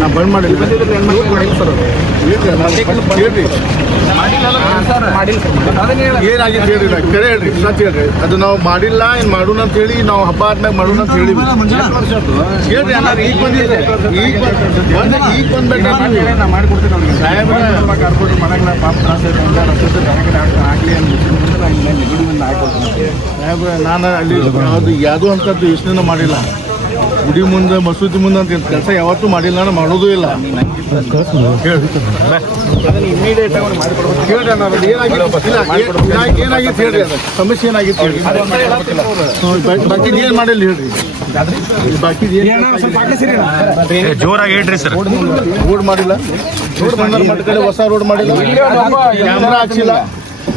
ನಾ ಬಂದ್ ಮಾಡಿಲ್ಲ ಸರ್ ಏನಾಗಿತ್ತು ಹೇಳ್ರಿ ಕರೆ ಹೇಳ್ರಿ ಸತ್ ಹೇಳ್ರಿ ಅದು ನಾವು ಮಾಡಿಲ್ಲ ಏನು ಮಾಡೋಣ ಅಂತ ಹೇಳಿ ನಾವು ಹಬ್ಬ ಆದ್ಮ್ಯಾಗ ಮಾಡೋಣ ಅಂತ ಹೇಳಿ ಹೇಳ್ರಿ ಅನ್ನಾರ ಈಗ ಬಂದಿದೆ ಈಗ ಬಂದ್ಬೇಕು ನಾ ಮಾಡಿಕೊಡ್ತೀನಿ ಅವ್ರಿಗೆ ಸಾಹೇಬ್ರ ಕಾರ್ಪೊರೇಟ್ ಮಾಡಂಗಿಲ್ಲ ಪಾಪ ತ್ರಾಸ ಆಗಲಿ ಸಾಹೇಬ್ರ ನಾನು ಅಲ್ಲಿ ಅದು ಯಾವುದೋ ಅಂಥದ್ದು ಯೋಚನೆ ಮಾಡಿಲ್ಲ ಗುಡಿ ಮುಂದೆ ಮಸೂದಿ ಮುಂದೆ ಅಂತ ಕೆಲಸ ಯಾವತ್ತೂ ಮಾಡಿಲ್ಲ ನಾನು ಮಾಡೋದೂ ಇಲ್ಲ ಏನಾಗಿತ್ತು ಹೇಳ್ರಿ ಅದು ಸಮಸ್ಯೆ ಏನಾಗಿತ್ತು ಹೇಳಿ ಬಾಕಿದ್ ಏನು ಮಾಡಿಲ್ಲ ಹೇಳ್ರಿ ಬಾಕಿದ್ ಜೋರಾಗಿ ಹೇಳ್ರಿ ಸರ್. ರೋಡ್ ಮಾಡಿಲ್ಲ ಮಠ ಕಡೆ ಹೊಸ ರೋಡ್ ಮಾಡಿಲ್ಲ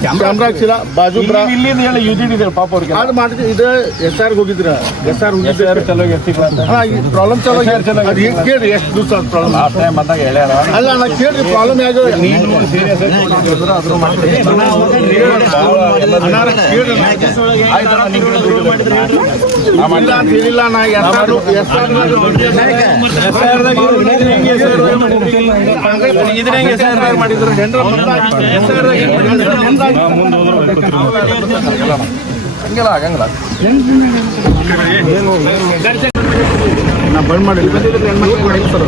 ಕ್ಯಾಮ್ರಾ ಹಾಕ್ಸಿಲ್ಲ ಬಾಜು ಯೂದಿದೆ ಪಾಪ ಅವ್ರಿಗೆ ಅದು ಮಾಡಿದ್ರೆ ಇದು SR ಹೋಗಿದ್ರ SR ಹೋಗಿದ್ರೆ ಚಲೋ ಪ್ರಾಬ್ಲಮ್ ಚಲೋ ಅದು ಕೇಳ್ರಿ ಎಷ್ಟು ದಿವಸ ಪ್ರಾಬ್ಲಮ್ ಅಲ್ಲ ನಾ ಕೇಳ್ರಿ ಪ್ರಾಬ್ಲಮ್ ಯಾವ್ದು ಹೇಳಿಲ್ಲ ನಾ ಮಾಡಿದ್ರು ಹಂಗಿಲ್ಲ ನಾ ಬಂದ್ ಮಾಡಿಲ್ಲ ಸರ್